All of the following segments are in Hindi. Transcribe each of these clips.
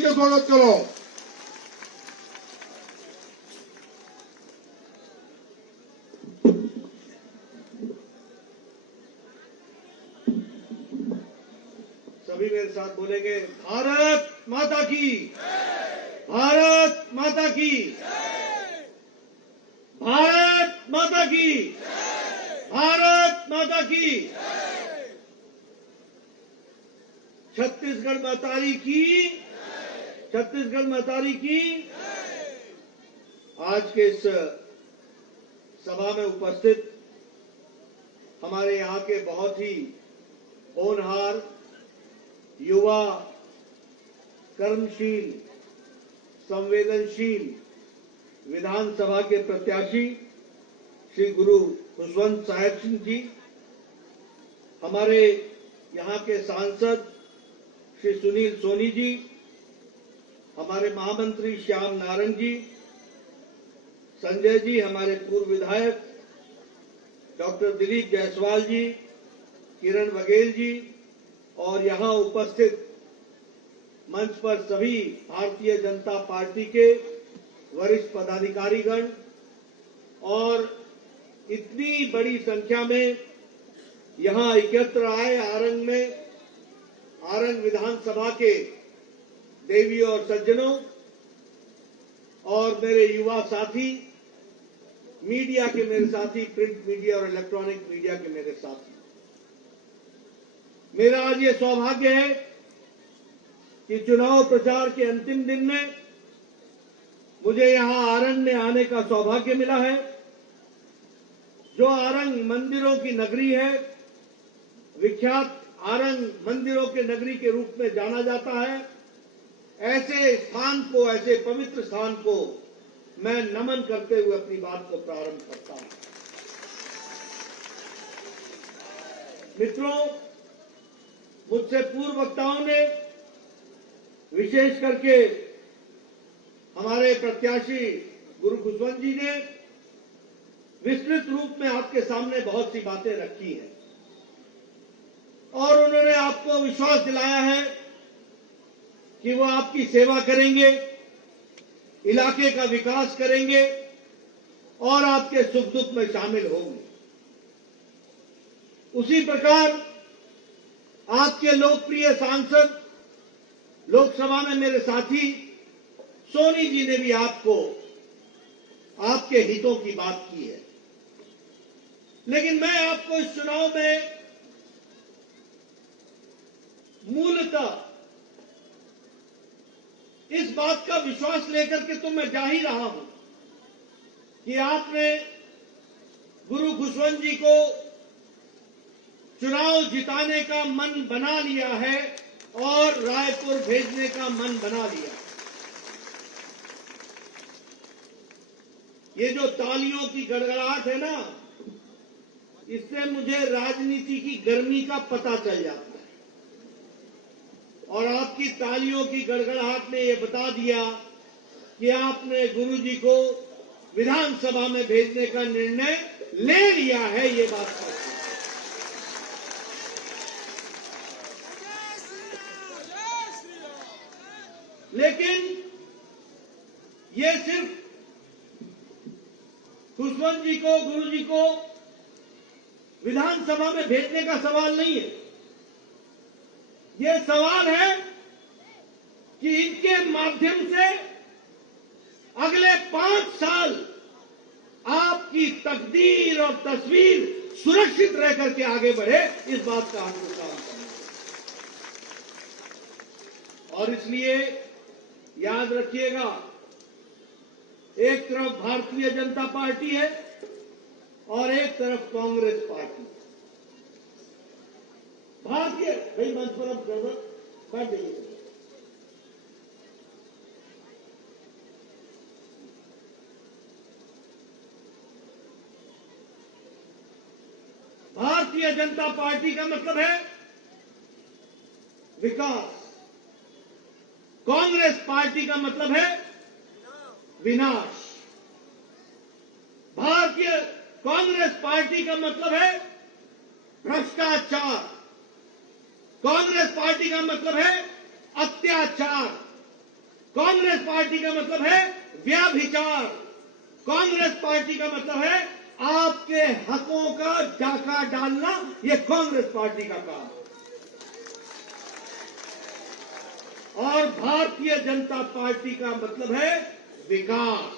का स्वागत करो। सभी मेरे साथ बोलेंगे, भारत माता की, भारत माता की, भारत माता की, भारत माता की, छत्तीसगढ़ मातारी की, छत्तीसगढ़ मातारी की। आज के इस सभा में उपस्थित हमारे यहाँ के बहुत ही होनहार, युवा, कर्मशील, संवेदनशील विधानसभा के प्रत्याशी श्री गुरु खुशवंत साहेब सिंह जी, हमारे यहाँ के सांसद श्री सुनील सोनी जी, हमारे महामंत्री श्याम नारंग जी, संजय जी, हमारे पूर्व विधायक डॉक्टर दिलीप जायसवाल जी, किरण बघेल जी, और यहाँ उपस्थित मंच पर सभी भारतीय जनता पार्टी के वरिष्ठ पदाधिकारीगण और इतनी बड़ी संख्या में यहाँ एकत्र आए आरंग में, आरंग विधानसभा के देवी और सज्जनों और मेरे युवा साथी, मीडिया के मेरे साथी, प्रिंट मीडिया और इलेक्ट्रॉनिक मीडिया के मेरे साथी, मेरा आज ये सौभाग्य है कि चुनाव प्रचार के अंतिम दिन में मुझे यहां आरंग में आने का सौभाग्य मिला है। जो आरंग मंदिरों की नगरी है, विख्यात आरंग मंदिरों के नगरी के रूप में जाना जाता है, ऐसे स्थान को, ऐसे पवित्र स्थान को मैं नमन करते हुए अपनी बात को प्रारंभ करता हूं। मित्रों, मुझसे पूर्व वक्ताओं ने, विशेष करके हमारे प्रत्याशी गुरु खुशवंत जी ने विस्तृत रूप में आपके सामने बहुत सी बातें रखी हैं और उन्होंने आपको विश्वास दिलाया है कि वो आपकी सेवा करेंगे, इलाके का विकास करेंगे और आपके सुख दुख में शामिल होंगे। उसी प्रकार आपके लोकप्रिय सांसद, लोकसभा में मेरे साथी सोनी जी ने भी आपको आपके हितों की बात की है। लेकिन मैं आपको इस चुनाव में मूलतः इस बात का विश्वास लेकर के तो मैं जा ही रहा हूं कि आपने गुरु खुशवंत जी को चुनाव जिताने का मन बना लिया है और रायपुर भेजने का मन बना लिया। ये जो तालियों की गड़गड़ाहट है ना, इससे मुझे राजनीति की गर्मी का पता चल जाता है और आपकी तालियों की गड़गड़ाहट ने यह बता दिया कि आपने गुरुजी को विधानसभा में भेजने का निर्णय ले लिया है। ये बात सच है। लेकिन ये सिर्फ खुशवंत जी को, गुरु जी को विधानसभा में भेजने का सवाल नहीं है। यह सवाल है कि इनके माध्यम से अगले 5 साल आपकी तकदीर और तस्वीर सुरक्षित रह करके आगे बढ़े, इस बात का हमको काम करना है। और इसलिए याद रखिएगा, एक तरफ भारतीय जनता पार्टी है और एक तरफ कांग्रेस पार्टी। भारतीय भाई मंच पर अब बैठ जाइए। भारतीय जनता पार्टी का मतलब है विकास, कांग्रेस पार्टी का मतलब है विनाश। भारतीय कांग्रेस पार्टी का मतलब है भ्रष्टाचार, कांग्रेस पार्टी का मतलब है अत्याचार, कांग्रेस पार्टी का मतलब है व्यभिचार। कांग्रेस पार्टी का मतलब है आपके हकों का डाका डालना। यह कांग्रेस पार्टी का काम है। और भारतीय जनता पार्टी का मतलब है विकास।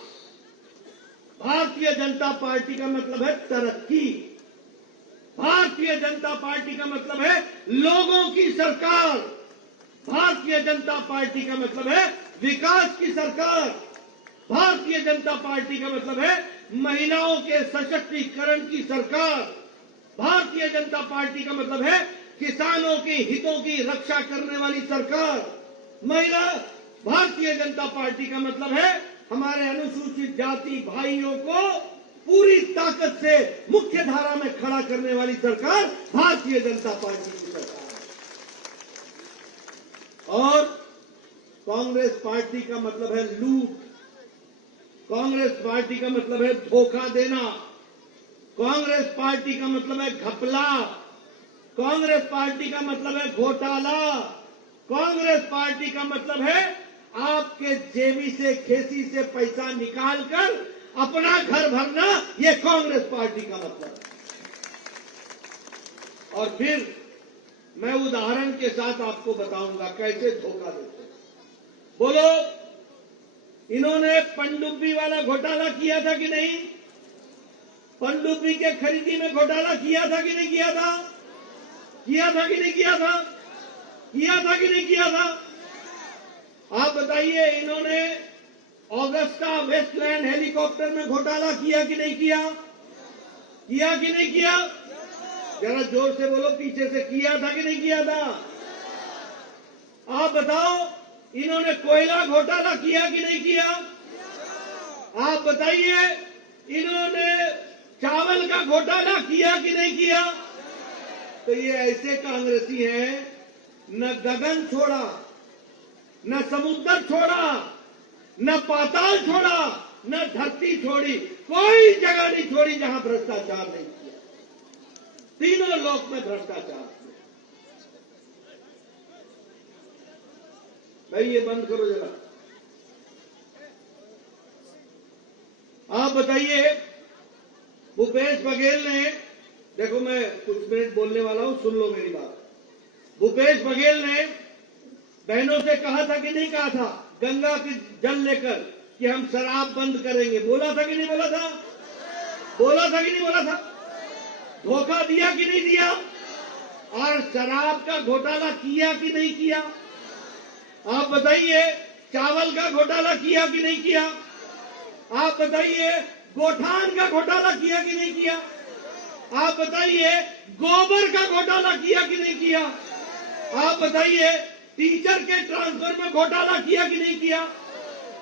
भारतीय जनता पार्टी का मतलब है तरक्की। भारतीय जनता पार्टी का मतलब है लोगों की सरकार। भारतीय जनता पार्टी का मतलब है विकास की सरकार। भारतीय जनता पार्टी का मतलब है महिलाओं के सशक्तिकरण की सरकार। भारतीय जनता पार्टी का मतलब है किसानों के हितों की रक्षा करने वाली सरकार। भारतीय जनता पार्टी का मतलब है हमारे अनुसूचित जाति भाइयों को पूरी ताकत से मुख्य धारा में खड़ा करने वाली सरकार भारतीय जनता पार्टी की सरकार है। और कांग्रेस पार्टी का मतलब है लूट। कांग्रेस पार्टी का मतलब है धोखा देना। कांग्रेस पार्टी का मतलब है घपला। कांग्रेस पार्टी का मतलब है घोटाला। कांग्रेस पार्टी का मतलब है आपके जेबी से खेसी से पैसा निकालकर अपना घर भरना। यह कांग्रेस पार्टी का मतलब है। और फिर मैं उदाहरण के साथ आपको बताऊंगा कैसे धोखा देते हैं। बोलो, इन्होंने पनडुब्बी वाला घोटाला किया था कि नहीं? पनडुब्बी के खरीदी में घोटाला किया था कि नहीं किया था? किया था कि नहीं किया था? किया था कि नहीं किया था? आप बताइए, इन्होंने ऑगस्टा वेस्टलैंड हेलीकॉप्टर में घोटाला किया कि नहीं किया? किया कि नहीं किया? जरा जोर से बोलो, पीछे से किया था कि नहीं किया था? आप बताओ, इन्होंने कोयला घोटाला किया कि नहीं किया? आप बताइए, इन्होंने चावल का घोटाला किया कि नहीं किया? तो ये ऐसे कांग्रेसी हैं, न गगन छोड़ा, न समुद्र छोड़ा, न पाताल छोड़ा, न धरती छोड़ी, कोई जगह नहीं छोड़ी जहां भ्रष्टाचार नहीं किया। तीनों लोक में भ्रष्टाचार किया। भाई ये बंद करो जरा। आप बताइए, भूपेश बघेल ने, देखो मैं कुछ मिनट बोलने वाला हूं, सुन लो मेरी बात। भूपेश बघेल ने बहनों से कहा था कि नहीं कहा था, गंगा की जल लेकर कि हम शराब बंद करेंगे? बोला था कि नहीं बोला था? बोला था कि नहीं बोला था? धोखा दिया कि नहीं दिया? और शराब का घोटाला किया कि नहीं किया? आप बताइए, चावल का घोटाला किया कि नहीं किया? आप बताइए, गोठान का घोटाला किया कि नहीं किया? आप बताइए, गोबर का घोटाला किया कि नहीं किया? आप बताइए, टीचर के ट्रांसफर में घोटाला किया कि नहीं किया?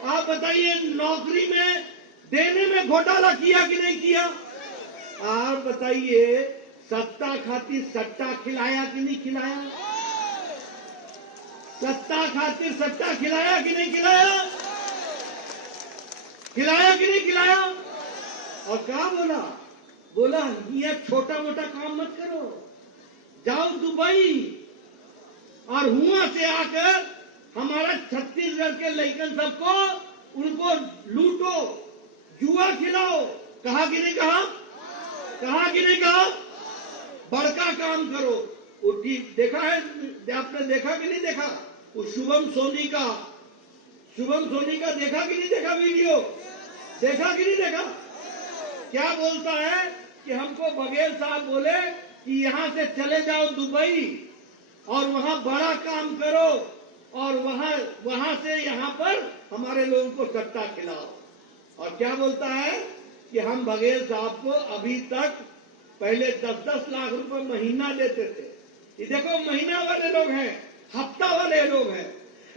आप बताइए, नौकरी में देने में घोटाला किया कि नहीं किया? आप बताइए, सत्ता खातिर सट्टा खिलाया कि नहीं खिलाया? सत्ता खातिर सट्टा खिलाया कि नहीं खिलाया? खिलाया कि नहीं खिलाया? और क्या बोला? बोला ये छोटा मोटा काम मत करो, जाओ दुबई और हुआ से आकर हमारा छत्तीसगढ़ के लड़कन सबको उनको लूटो, जुआ खिलाओ। कहा कि नहीं कहा? कहा कि नहीं कहा? बड़का काम करो। वो देखा है आपने? देखा कि नहीं देखा? वो शुभम सोनी का देखा कि नहीं देखा? वीडियो देखा कि नहीं देखा? क्या बोलता है कि हमको बघेल साहब बोले कि यहां से चले जाओ दुबई और वहां बड़ा काम करो और वहां से यहां पर हमारे लोगों को सट्टा खिलाओ। और क्या बोलता है कि हम बघेल साहब को अभी तक पहले 10-10 लाख रुपए महीना देते थे। ये देखो, महीना वाले लोग हैं, हफ्ता वाले लोग हैं।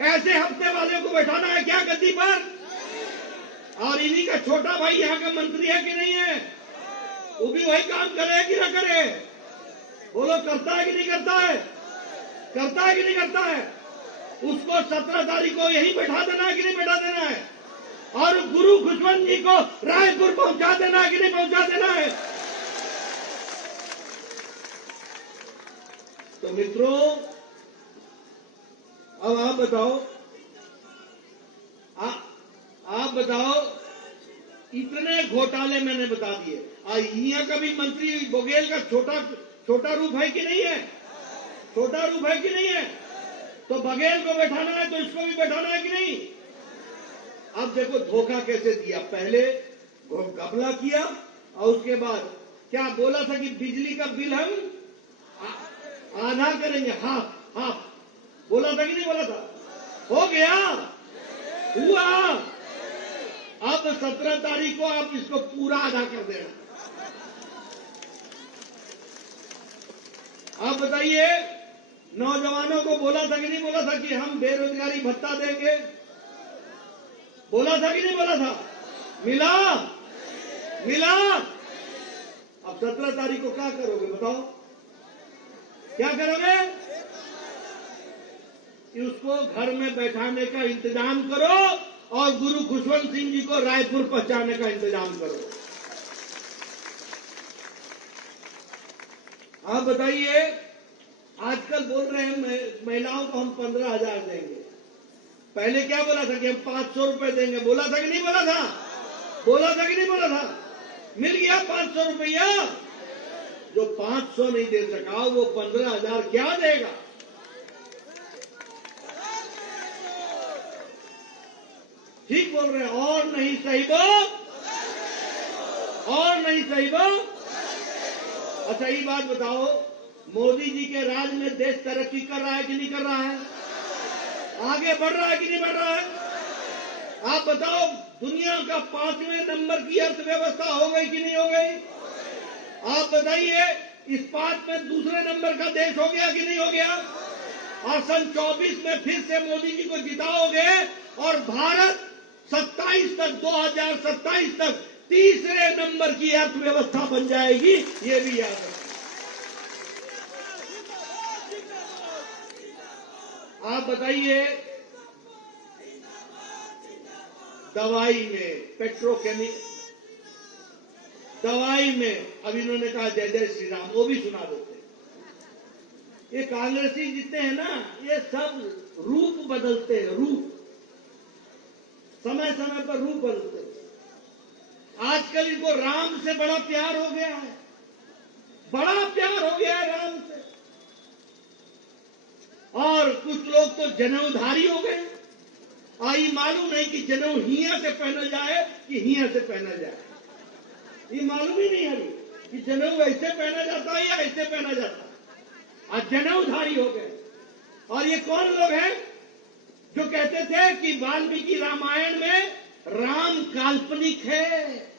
ऐसे हफ्ते वाले को बैठाना है क्या गद्दी पर? और इन्हीं का छोटा भाई यहाँ का मंत्री है कि नहीं है? वो भी वही काम करे कि ना करे? बोलो, करता है कि नहीं करता है? करता है कि नहीं करता है? उसको 17 तारीख को यही बैठा देना है कि नहीं बैठा देना है? और गुरु खुशवंत जी को रायपुर पहुंचा देना है कि नहीं पहुंचा देना है? तो मित्रों, अब आप बताओ, आप बताओ, इतने घोटाले मैंने बता दिए। यहाँ का भी मंत्री बघेल का छोटा रूप है कि नहीं है? छोटा रूप है कि नहीं है? तो बघेल को बैठाना है तो इसको भी बैठाना है कि नहीं? अब देखो धोखा कैसे दिया। पहले घपला किया और उसके बाद क्या बोला था कि बिजली का बिल हम आधा करेंगे, हाफ बोला था कि नहीं बोला था? हो गया, हुआ। अब 17 तारीख को आप इसको पूरा आधा कर देना। आप बताइए, नौजवानों को बोला था कि नहीं बोला था कि हम बेरोजगारी भत्ता देंगे? बोला था कि नहीं बोला था? मिला। अब 17 तारीख को क्या करोगे बताओ? क्या करोगे? उसको घर में बैठाने का इंतजाम करो और गुरु खुशवंत सिंह जी को रायपुर पहुंचाने का इंतजाम करो। आप बताइए, आजकल बोल रहे हैं महिलाओं को हम 15,000 देंगे। पहले क्या बोला था कि हम 500 रुपए देंगे? बोला था कि नहीं बोला था? बोला था कि नहीं बोला था? मिल गया 500 रुपया। जो 500 नहीं दे सका वो 15,000 क्या देगा? ठीक बोल रहे हैं। और नहीं सही बो। अच्छा ये बात बताओ, मोदी जी के राज में देश तरक्की कर रहा है कि नहीं कर रहा है? आगे बढ़ रहा है कि नहीं बढ़ रहा है? आप बताओ, दुनिया का 5वें नंबर की अर्थव्यवस्था हो गई कि नहीं हो गई? आप बताइए, इस्पात में दूसरे नंबर का देश हो गया कि नहीं हो गया? और सन 24 में फिर से मोदी जी को जिताओगे और भारत 2027 तक तीसरे नंबर की अर्थव्यवस्था बन जाएगी, ये भी याद रखना। आप बताइए, दवाई में, पेट्रोकेमिकल दवाई में अब इन्होंने कहा जय जय श्री राम, वो भी सुना देते हैं। ये कांग्रेसी जितने हैं ना, ये सब रूप बदलते हैं, रूप समय समय पर रूप बदलते हैं। आजकल इनको राम से बड़ा प्यार हो गया है, बड़ा प्यार हो गया है राम से। और कुछ लोग तो जनेऊधारी हो गए। आई मालूम नहीं कि जनेऊ हिया से पहना जाए कि हिया से पहना जाए, ये मालूम ही नहीं है कि जनेऊ ऐसे पहना जाता है या ऐसे पहना जाता है। आज जनेऊधारी हो गए। और ये कौन लोग हैं जो कहते थे कि वाल्मीकि रामायण में राम काल्पनिक है?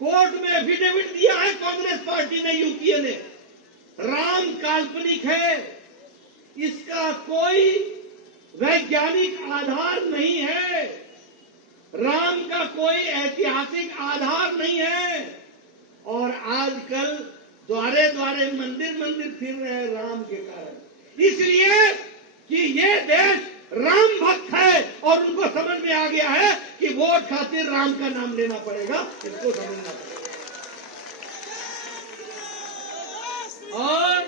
कोर्ट में एफिडेविट दिया है कांग्रेस पार्टी ने, यूपीए ने, राम काल्पनिक है, इसका कोई वैज्ञानिक आधार नहीं है, राम का कोई ऐतिहासिक आधार नहीं है। और आजकल द्वारे द्वारे मंदिर फिर रहे हैं राम के कारण, इसलिए कि ये देश राम भक्त है और उनको समझ में आ गया है कि वोट खातिर राम का नाम लेना पड़ेगा, इसको समझना पड़ेगा। और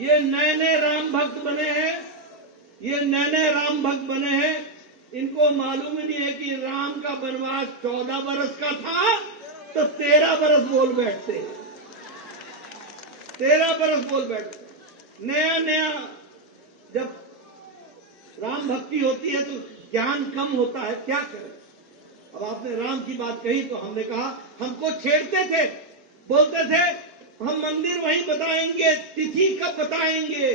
ये नए राम भक्त बने हैं, इनको मालूम ही नहीं है कि राम का वनवास 14 बरस का था तो 13 बरस बोल बैठते। नया जब राम भक्ति होती है तो ज्ञान कम होता है, क्या करें। अब आपने राम की बात कही तो हमने कहा, हमको छेड़ते थे, बोलते थे हम मंदिर वहीं बताएंगे, तिथि कब बताएंगे।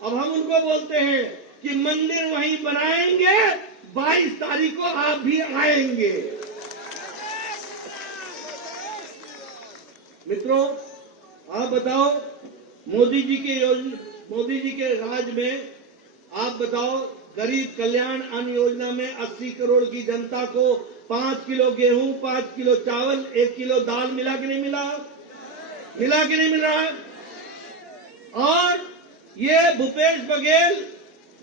अब हम उनको बोलते हैं कि मंदिर वहीं बनाएंगे, 22 तारीख को आप भी आएंगे। मित्रों, आप बताओ, मोदी जी के राज में आप बताओ, गरीब कल्याण अन्न योजना में 80 करोड़ की जनता को 5 किलो गेहूं, 5 किलो चावल, 1 किलो दाल मिला कि नहीं मिला? मिला कि नहीं मिल रहा है? और ये भूपेश बघेल,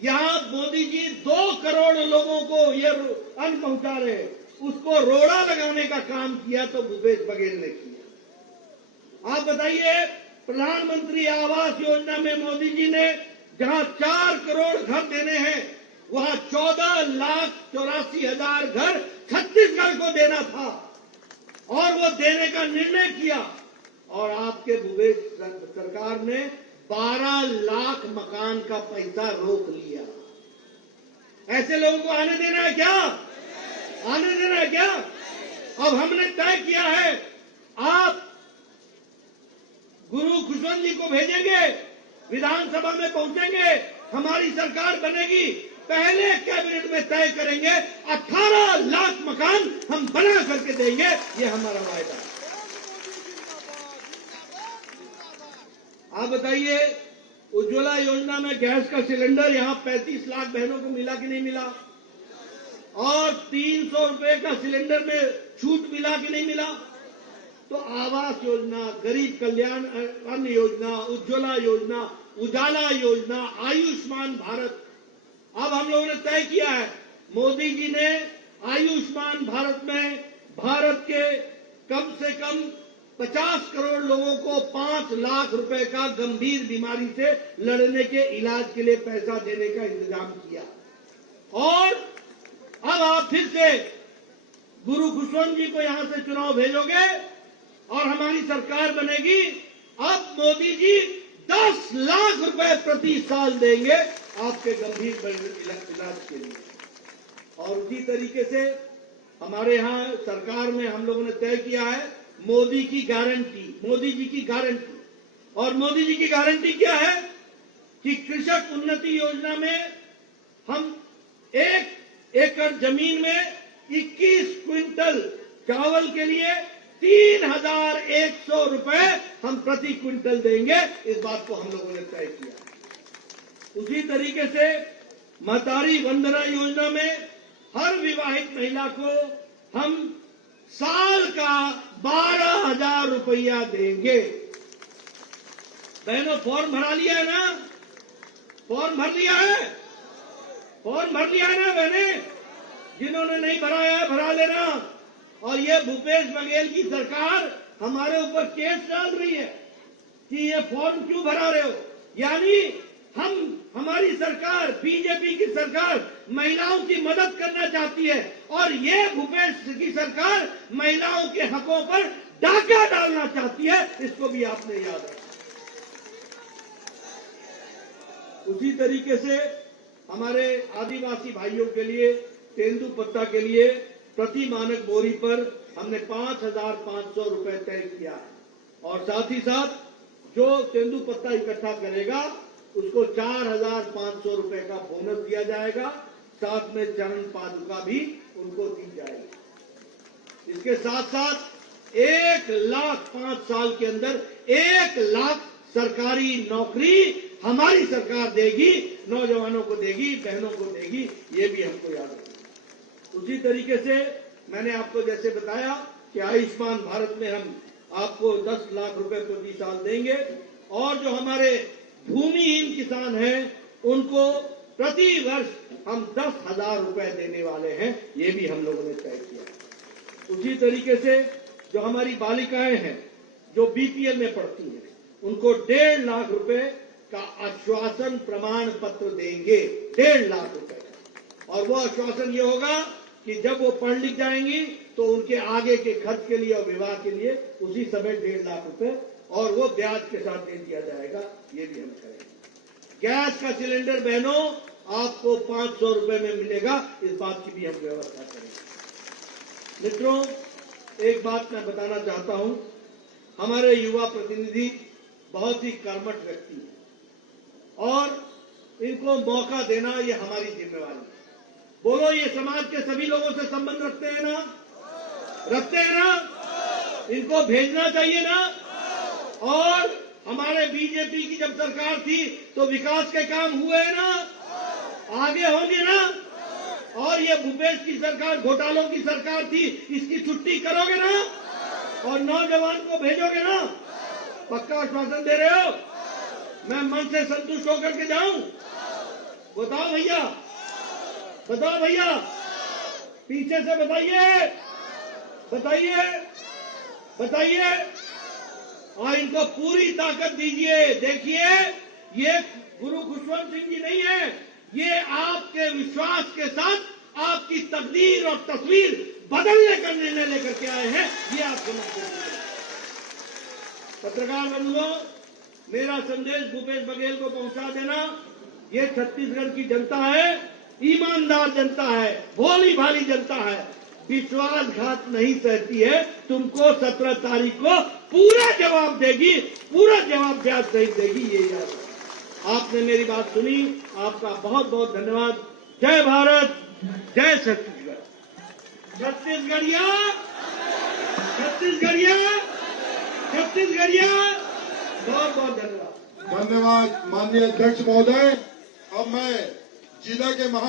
यहाँ मोदी जी 2 करोड़ लोगों को ये अन्न पहुंचा रहे हैं, उसको रोड़ा लगाने का काम किया तो भूपेश बघेल ने किया। आप बताइए, प्रधानमंत्री आवास योजना में मोदी जी ने जहां 4 करोड़ घर देने हैं, वहां 14,84,000 घर छत्तीसगढ़ को देना था और वो देने का निर्णय किया और आपके भूपेश सरकार ने 12 लाख मकान का पैसा रोक लिया। ऐसे लोगों को आने देना है क्या? आने देना है क्या? अब हमने तय किया है, आप गुरु खुशवंत जी को भेजेंगे, विधानसभा में पहुंचेंगे, हमारी सरकार बनेगी, पहले कैबिनेट में तय करेंगे 18 लाख मकान हम बना करके देंगे, ये हमारा वायदा है। आप बताइए, उज्ज्वला योजना में गैस का सिलेंडर यहां 35 लाख बहनों को मिला कि नहीं मिला? और 300 रुपए का सिलेंडर में छूट मिला कि नहीं मिला? तो आवास योजना, गरीब कल्याण अन्न योजना, उज्ज्वला योजना, उजाला योजना, आयुष्मान भारत, अब हम लोगों ने तय किया है, मोदी जी ने आयुष्मान भारत में भारत के कम से कम 50 करोड़ लोगों को 5 लाख रुपए का गंभीर बीमारी से लड़ने के इलाज के लिए पैसा देने का इंतजाम किया। और अब आप फिर से गुरु खुशवंत जी को यहां से चुनाव भेजोगे और हमारी सरकार बनेगी। अब मोदी जी 10 लाख रुपए प्रति साल देंगे आपके गंभीर इलाज के लिए। और उसी तरीके से हमारे यहां सरकार में हम लोगों ने तय किया है मोदी की गारंटी, मोदी जी की गारंटी। और मोदी जी की गारंटी क्या है कि कृषक उन्नति योजना में हम 1 एकड़ जमीन में 21 क्विंटल चावल के लिए 3,100 रुपए हम प्रति क्विंटल देंगे, इस बात को हम लोगों ने तय किया। उसी तरीके से महतारी वंदना योजना में हर विवाहित महिला को हम साल का 12,000 रुपया देंगे। बहनों, फॉर्म भरा लिया है ना? फॉर्म भर लिया है? फॉर्म भर लिया है ना बहने? जिन्होंने नहीं भराया है भरा लेना। और ये भूपेश बघेल की सरकार हमारे ऊपर केस डाल रही है कि ये फॉर्म क्यों भरा रहे हो। यानी हमारी सरकार, बीजेपी की सरकार महिलाओं की मदद करना चाहती है और ये भूपेश की सरकार महिलाओं के हकों पर डाका डालना चाहती है, इसको भी आपने याद रखा। उसी तरीके से हमारे आदिवासी भाइयों के लिए तेंदुपत्ता के लिए प्रति मानक बोरी पर हमने 5,500 रुपए तय किया है। और साथ ही साथ जो तेंदुपत्ता इकट्ठा करेगा उसको 4,500 रुपए का बोनस दिया जाएगा, साथ में चरण पादुका भी उनको दी जाएगी। इसके साथ साथ 1 लाख 5 साल के अंदर 1 लाख सरकारी नौकरी हमारी सरकार देगी, नौजवानों को देगी, बहनों को देगी, ये भी हमको याद रखना। उसी तरीके से मैंने आपको जैसे बताया कि आयुष्मान भारत में हम आपको 10 लाख रुपए प्रति साल देंगे और जो हमारे भूमिहीन किसान हैं उनको प्रति वर्ष हम 10,000 रुपए देने वाले हैं, ये भी हम लोगों ने तय किया। उसी तरीके से जो हमारी बालिकाएं हैं जो बीपीएल में पढ़ती हैं उनको 1.5 लाख रुपए का आश्वासन प्रमाण पत्र देंगे, 1.5 लाख रुपए। और वो आश्वासन ये होगा कि जब वो पढ़ लिख जाएंगी तो उनके आगे के खर्च के लिए और विवाह के लिए उसी समय 1.5 लाख रुपए और वो ब्याज के साथ दे दिया जाएगा, ये भी हम करेंगे। गैस का सिलेंडर बहनों आपको 500 रुपए में मिलेगा, इस बात की भी हम व्यवस्था करेंगे। मित्रों, एक बात मैं बताना चाहता हूं, हमारे युवा प्रतिनिधि बहुत ही कर्मठ व्यक्ति हैं और इनको मौका देना ये हमारी जिम्मेवारी है। बोलो, ये समाज के सभी लोगों से संबंध रखते हैं ना? रखते हैं ना? इनको भेजना चाहिए ना? और हमारे बीजेपी की जब सरकार थी तो विकास के काम हुए हैं ना? आगे होंगे ना? और ये भूपेश की सरकार घोटालों की सरकार थी, इसकी छुट्टी करोगे ना? और नौजवान को भेजोगे ना? पक्का आश्वासन दे रहे हो? मैं मन से संतुष्ट होकर के जाऊं? बताओ भैया, बताओ भैया, पीछे से बताइए, बताइए, बताइए। और इनको पूरी ताकत दीजिए। देखिए, ये गुरु खुशवंत सिंह जी नहीं है, ये आपके विश्वास के साथ आपकी तकदीर और तस्वीर बदलने का निर्णय लेकर के आए हैं, ये आप समझते हैं। पत्रकार बंधुओं, मेरा संदेश भूपेश बघेल को पहुंचा देना। ये छत्तीसगढ़ की जनता है, ईमानदार जनता है, भोली भाली जनता है, विश्वासघात नहीं सहती है। तुमको 17 तारीख को पूरा जवाब देगी, पूरा जवाब ब्याज सहित देगी, ये याद रखना। आपने मेरी बात सुनी, आपका बहुत बहुत धन्यवाद। जय भारत, जय छत्तीसगढ़। छत्तीसगढ़िया, छत्तीसगढ़िया, छत्तीसगढ़िया, बहुत बहुत धन्यवाद। धन्यवाद माननीय अध्यक्ष महोदय। अब मैं जिला के